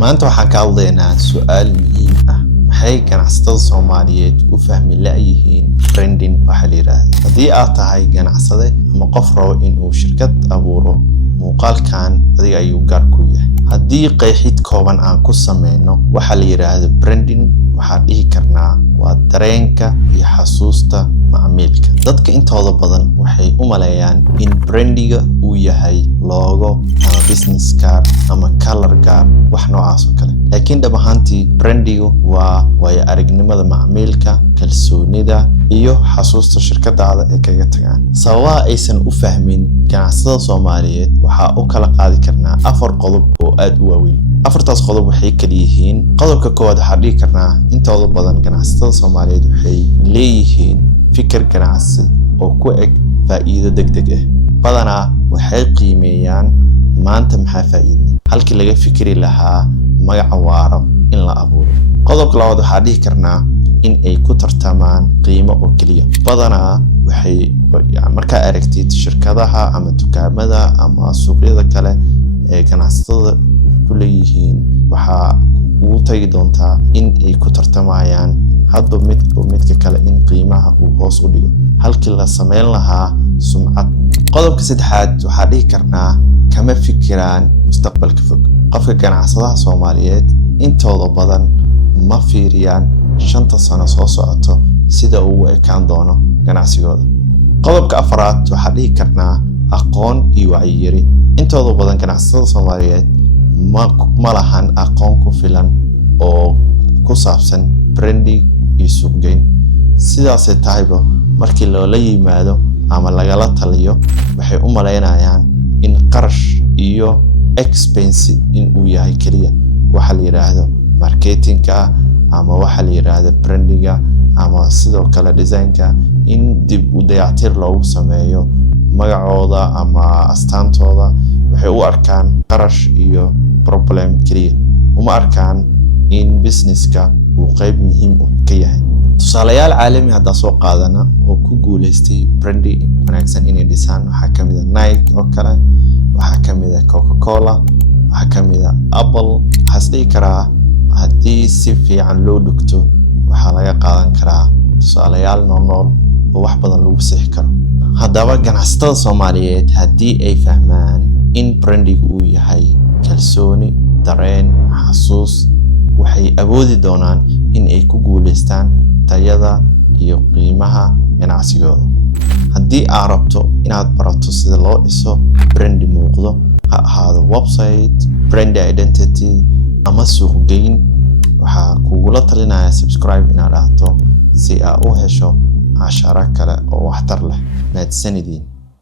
maanta waxaan ka hadlaynaa su'aal muhiim ah. Maxay ganacsatada Soomaaliyeed u fahmi la'yihiin branding waxa la yiraahdo? Haddii aad tahay ganacsade ama qof rabo inuu shirkad abuuro, muuqaalkan adiga ayuu gaar ku yahay. Haddii qeexid kooban aan ku sameyno waxa la yiraahdo branding, waxaan dhihi karnaa waa dareenka iyo xasuusta macmiilka. Dadka intooda badan waxay u maleeyaan in brandiga uu yahay logo ama business card ama color card, wax noocaas oo kale. Laakiin dhab ahaantii brandigu waa waayo aragnimada macmiilka, kalsoonida iyo xasuusta shirkadaada ee kaga tagaan. Sababaha aysan u fahmin ganacsatada Soomaaliyeed waxaa u kala qaadi karnaa 4 qodob oo aad u waaweyn. 4taas qodob waxay kala yihiin: qodobka koowaad waxaan dhihi karnaa intooda badan ganacsatada Soomaaliyeed waxay leeyihiin fikir ganacsi oo ku eg faa'iido degdeg ah. Badanaa waxay qiimeeyaan maanta maxaa faa'iido halkii laga fikiri lahaa magac waaro in la abuuro. qodobka labaad waxaan dhihi karnaa in ay ku tartamaan qiimo oo kaliya. Badanaa waxay markaa aragtid shirkadaha ama dukaamada ama suuqyada kale ee ganacsatada ku leeyihiin, waxaa ugu tagi doontaa in ay ku tartamayaan hadba midka kale in qiimaha uu hoos u dhigo halkii la sameyn lahaa sumcad. qodobka saddexaad waxaan dhihi karnaa kama fikiraan mustaqbalka fog. qofka ganacsadaha Soomaaliyeed intooda badan ma fiiriyaan 5 sano soo socoto sida uu ekaan doono ganacsigooda. qodobka afraad waxaan dhihi karnaa aqoon iyo wacyi. intooda badan ganacsatada Soomaaliyeed ma lahan aqoon ku filan oo ku saabsan branding iyo suuqgeyn. sidaasay tahayba markii loola yimaado ama lagala taliyo, waxay u maleynayaan in qarash iyo expense in uu yahay kaliya waxa la yiraahdo marketingka ama waxa la yiraahdo brandinga ama sidoo kale designka in dib u dayactir loogu sameeyo magacooda ama astaantooda. waxay u arkaan qarash iyo problem kaliya, uma arkaan in businesska uu qayb muhiim ah ka yahay. tusaalayaal caalami hadda soo qaadana oo ku guuleystay branding wanaagsan inay dhisaan waxaa kamid ah Nike oo kale, waxaa kamid ah Coca-Cola, waxaa kamid ah Apple. waxaa dhihi karaa haddii si fiican loo dhugto waxaa laga qaadan karaa tusaalayaal nool oo wax badan lagu sixi karo. haddaba ganacsatada Soomaaliyeed haddii ay fahmaan in branding uu yahay kalsooni, dareen, xasuus, waxay awoodi doonaan in ay ku guuleystaan tayada iyo qiimaha ganacsigooda. haddii aad rabto inaad barato sida loo dhiso brand muuqdo, ha ahaado website, brand identity ama suuqgeyn, waxaa kugula talinayaa subscribe inaad dhahdo si aad u hesho casharo kale oo waxtar leh. mahadsanidin.